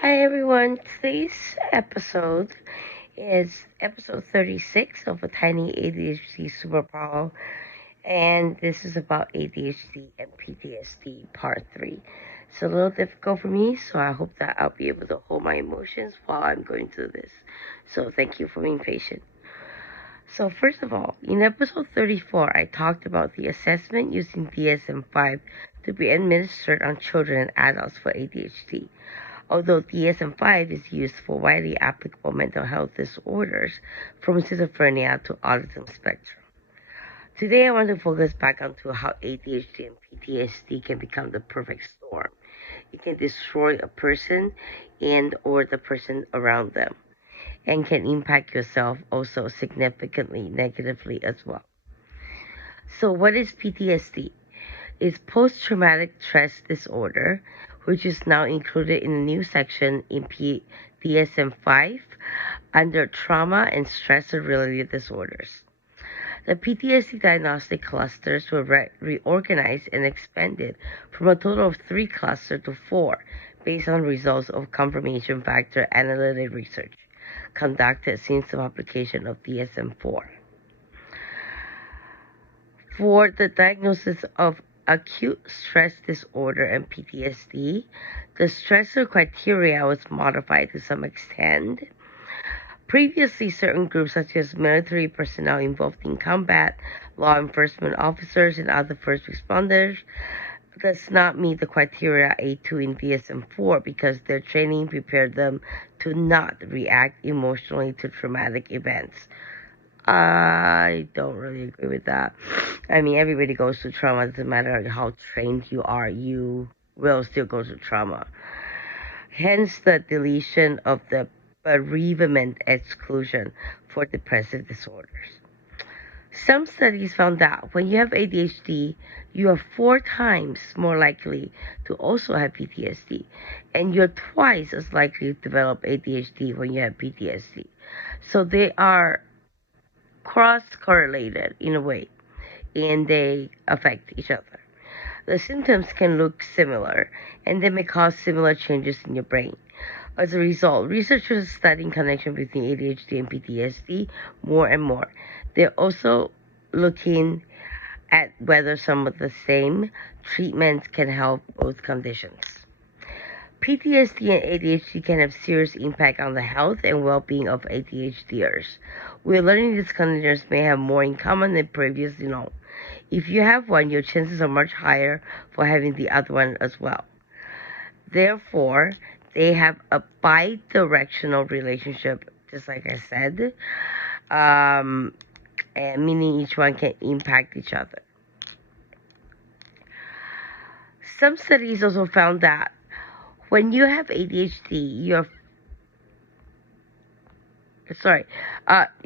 Hi everyone, today's episode is episode 36 of a tiny ADHD superpower, and this is about ADHD and PTSD part 3. It's a little difficult for me, so I hope that I'll be able to hold my emotions while I'm going through this. So thank you for being patient. So first of all, in episode 34, I talked about the assessment using DSM-IV to be administered on children and adults for ADHD. Although DSM-IV is used for widely applicable mental health disorders from schizophrenia to autism spectrum. Today I want to focus back onto how ADHD and PTSD can become the perfect storm. It can destroy a person and or the person around them and can impact yourself also significantly negatively as well. So what is PTSD? It's post-traumatic stress disorder, which is now included in a new section in DSM-5 under trauma and stressor-related disorders. The PTSD diagnostic clusters were reorganized and expanded from a total of 3 clusters to 4 based on results of confirmation factor analytic research conducted since the publication of DSM-IV. For the diagnosis of acute stress disorder and PTSD, the stressor criteria was modified to some extent. Previously, certain groups such as military personnel involved in combat, law enforcement officers, and other first responders does not meet the criteria A2 in DSM-IV because their training prepared them to not react emotionally to traumatic events. I don't really agree with that. I mean, everybody goes through trauma. It doesn't matter how trained you are, you will still go through trauma. Hence the deletion of the bereavement exclusion for depressive disorders. Some studies found that when you have ADHD, you are 4 times more likely to also have PTSD, and you're twice as likely to develop ADHD when you have PTSD. So they are cross-correlated in a way, and they affect each other. The symptoms can look similar, and they may cause similar changes in your brain. As a result, researchers are studying connection between ADHD and PTSD more and more. They're also looking at whether some of the same treatments can help both conditions. PTSD and ADHD can have serious impact on the health and well-being of ADHDers. We're learning these conditions may have more in common than previously known. If you have one, your chances are much higher for having the other one as well. Therefore, they have a bi-directional relationship, just like I said, and meaning each one can impact each other. Some studies also found that when you have ADHD, you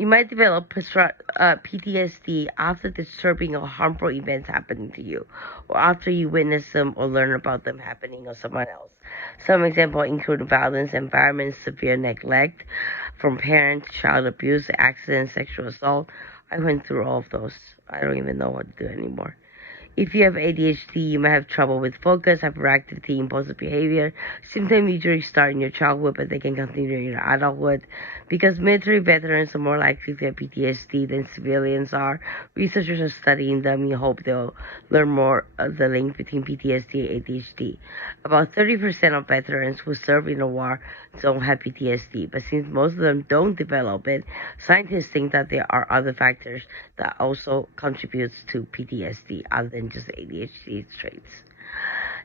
might develop PTSD after disturbing or harmful events happening to you, or after you witness them or learn about them happening to someone else. Some examples include violence, environment, severe neglect from parents, child abuse, accidents, sexual assault. I went through all of those. I don't even know what to do anymore. If you have ADHD, you may have trouble with focus, hyperactivity, impulsive behavior. Symptoms usually start in your childhood, but they can continue in your adulthood. Because military veterans are more likely to have PTSD than civilians are, researchers are studying them in hope they'll learn more of the link between PTSD and ADHD. About 30% of veterans who serve in the war don't have PTSD, but since most of them don't develop it, scientists think that there are other factors that also contributes to PTSD other than just ADHD traits.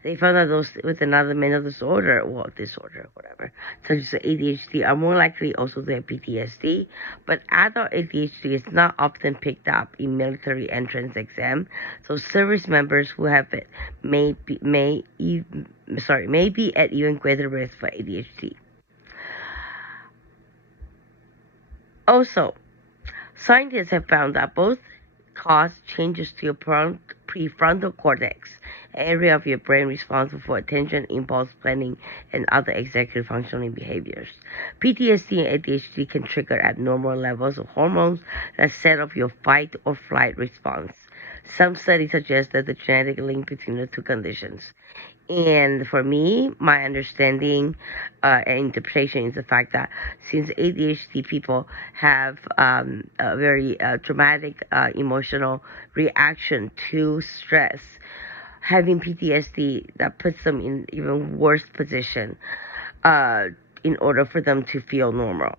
They found that those with another mental disorder, whatever, such as ADHD, are more likely also to have PTSD. But adult ADHD is not often picked up in military entrance exam, so service members who have it may be at even greater risk for ADHD. Also, scientists have found that both cause changes to your prefrontal cortex, an area of your brain responsible for attention, impulse planning, and other executive functioning behaviors. PTSD and ADHD can trigger abnormal levels of hormones that set off your fight or flight response. Some studies suggest that the genetic link between the two conditions And for me, my understanding and interpretation is the fact that since ADHD people have a very dramatic emotional reaction to stress, having PTSD that puts them in even worse position uh, in order for them to feel normal.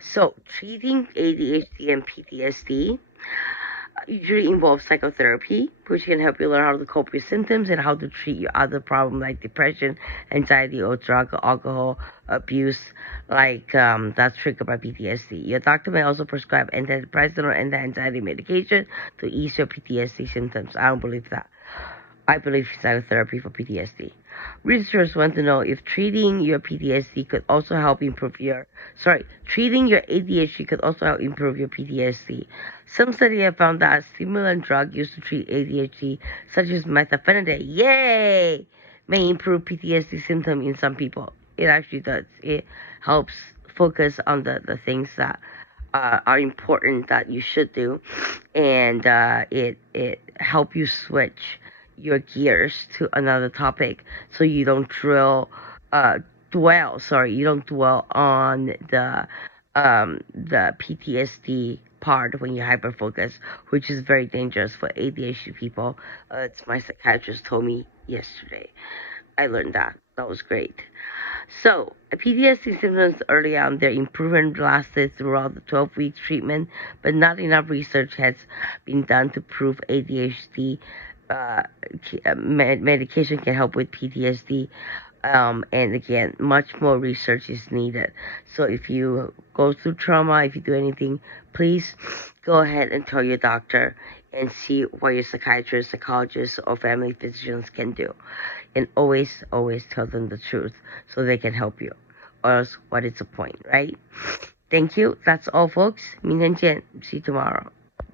So treating ADHD and PTSD usually involves psychotherapy, which can help you learn how to cope with symptoms and how to treat your other problems like depression, anxiety, or drug or alcohol abuse, like that's triggered by PTSD. Your doctor may also prescribe antidepressant or anti-anxiety medication to ease your PTSD symptoms. I don't believe that. I believe psychotherapy for PTSD. Researchers want to know if treating your PTSD could also help improve your, treating your ADHD could also help improve your PTSD. Some studies have found that a stimulant drug used to treat ADHD, such as methylphenidate, yay, may improve PTSD symptoms in some people. It actually does. It helps focus on the things that are important that you should do, and it help you switch your gears to another topic, so you don't uh you don't dwell on the PTSD part when you hyper focus, which is very dangerous for ADHD people. It's my psychiatrist told me yesterday. I learned that. That was great. So, PTSD symptoms early on, their improvement lasted throughout the 12-week treatment, but not enough research has been done to prove ADHD medication can help with PTSD. And again, much more research is needed. So if you go through trauma, if you do anything, please go ahead and tell your doctor and see what your psychiatrist, psychologist, or family physicians can do. And always, always tell them the truth so they can help you. Or else, what is the point, right? Thank you. That's all, folks. 明天见. See you tomorrow.